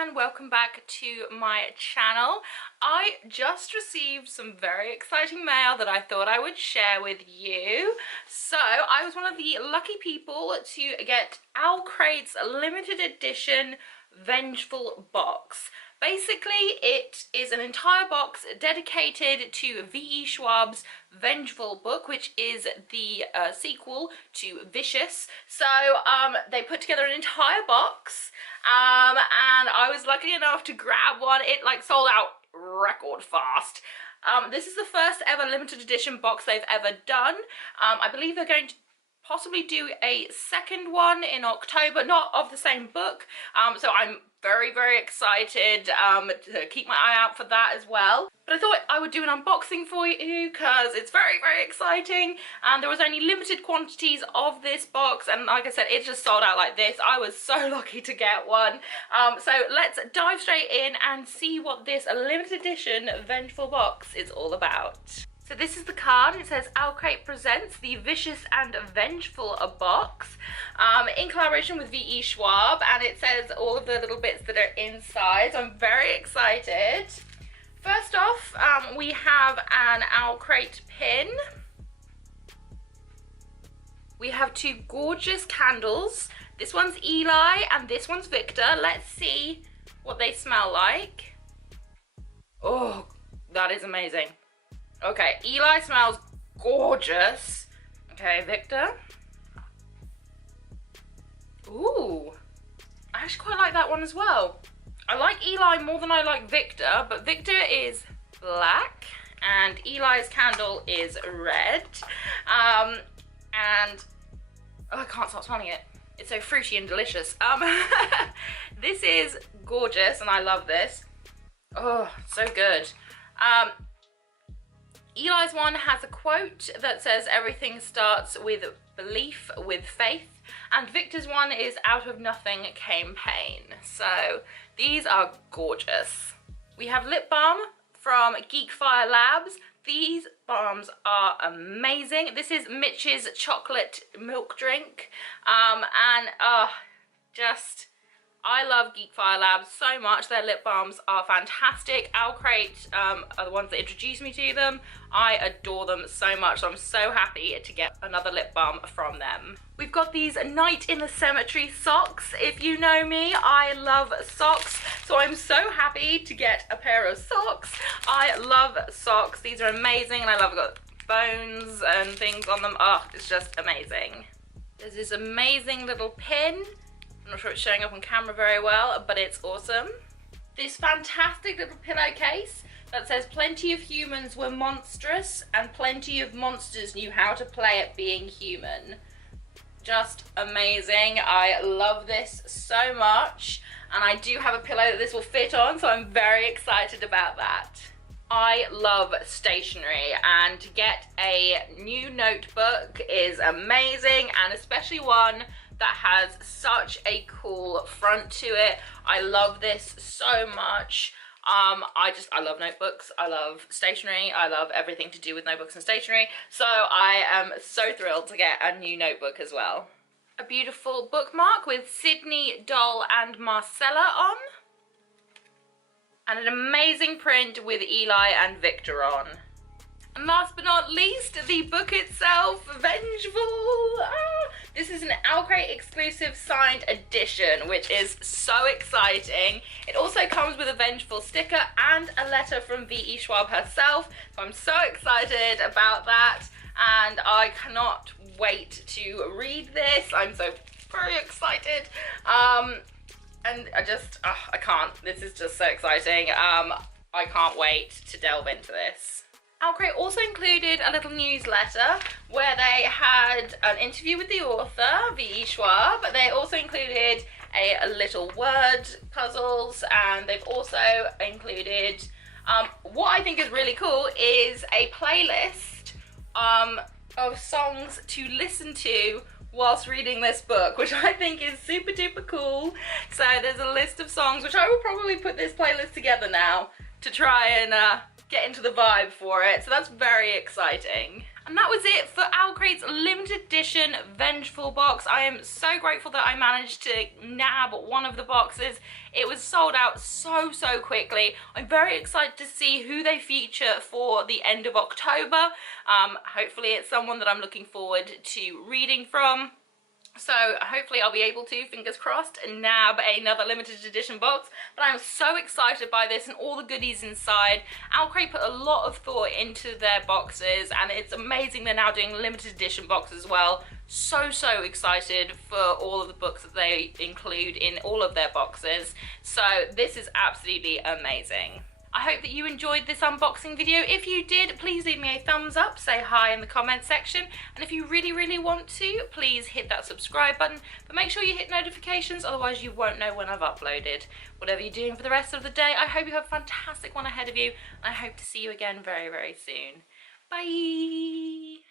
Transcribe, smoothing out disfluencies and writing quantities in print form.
and welcome back to my channel. I just received some very exciting mail that I thought I would share with you. So I was one of the lucky people to get OwlCrate's limited edition Vengeful box. Basically, it is an entire box dedicated to v.e.schwab's Vengeful book, which is the sequel to Vicious. So they put together an entire box, and I was lucky enough to grab one. It like sold out record fast. This is the first ever limited edition box they've ever done. I believe they're going to possibly do a second one in October, not of the same book, so I'm very excited to keep my eye out for that as well. But I thought I would do an unboxing for you because it's very exciting, and there was only limited quantities of this box, and like I said, it just sold out like this. I was so lucky to get one. So let's dive straight in and see what this limited edition Vengeful box is all about. So this is the card. It says OwlCrate presents the Vicious and Vengeful box in collaboration with v.e.schwab, and it says all of the little bits that are inside, so I'm very excited. First off, we have an OwlCrate pin. We have two gorgeous candles. This one's Eli and this one's Victor. Let's see what they smell like. Oh, that is amazing. Okay, Eli smells gorgeous. Okay, Victor. Ooh, I actually quite like that one as well. I like Eli more than I like Victor, but Victor is black and Eli's candle is red. And oh, I can't stop smelling it. It's so fruity and delicious. This is gorgeous and I love this. Oh, so good. Eli's one has a quote that says everything starts with belief, with faith, and Victor's one is out of nothing came pain. So these are gorgeous. We have lip balm from Geekfire Labs. These balms are amazing. This is Mitch's chocolate milk drink, and I love Geekfire Labs so much. Their lip balms are fantastic. OwlCrate are the ones that introduced me to them. I adore them so much, so I'm so happy to get another lip balm from them. We've got these Night in the Cemetery socks. If you know me, I love socks, so I'm so happy to get a pair of socks. I love socks. These are amazing, and I love got bones and things on them. Oh, it's just amazing. There's this amazing little pin. I'm not sure it's showing up on camera very well, but it's awesome. This fantastic little pillowcase that says plenty of humans were monstrous and plenty of monsters knew how to play at being human. Just amazing. I love this so much, and I do have a pillow that this will fit on, so I'm very excited about that. I love stationery, and to get a new notebook is amazing, and especially one that has such a cool front to it. I love this so much. I love notebooks, I love stationery, I love everything to do with notebooks and stationery, so I am so thrilled to get a new notebook as well. A beautiful bookmark with Sydney, Doll and Marcella on, and an amazing print with Eli and Victor on. And last but not least, the book itself, Vengeful. This is an OwlCrate exclusive signed edition, which is so exciting. It also comes with a Vengeful sticker and a letter from v.e.schwab herself, so I'm so excited about that, and I cannot wait to read this. I'm so very excited, and I can't. This is just so exciting. I can't wait to delve into this. OwlCrate also included a little newsletter where they had an interview with the author, v.e.schwab. They also included a little word puzzles, and they've also included, what I think is really cool is a playlist of songs to listen to whilst reading this book, which I think is super duper cool. So there's a list of songs, which I will probably put this playlist together now to try and get into the vibe for it, so that's very exciting. And that was it for OwlCrate's limited edition Vengeful box. I am so grateful that I managed to nab one of the boxes. It was sold out so quickly. I'm very excited to see who they feature for the end of October. Hopefully it's someone that I'm looking forward to reading from. So hopefully I'll be able to, fingers crossed, nab another limited edition box. But I'm so excited by this and all the goodies inside. OwlCrate put a lot of thought into their boxes, and it's amazing they're now doing limited edition boxes as well. So excited for all of the books that they include in all of their boxes. So this is absolutely amazing. I hope that you enjoyed this unboxing video. If you did, please leave me a thumbs up, say hi in the comment section, and if you really want to, please hit that subscribe button, but make sure you hit notifications, otherwise you won't know when I've uploaded. Whatever you're doing for the rest of the day, I hope you have a fantastic one ahead of you, and I hope to see you again very soon. Bye!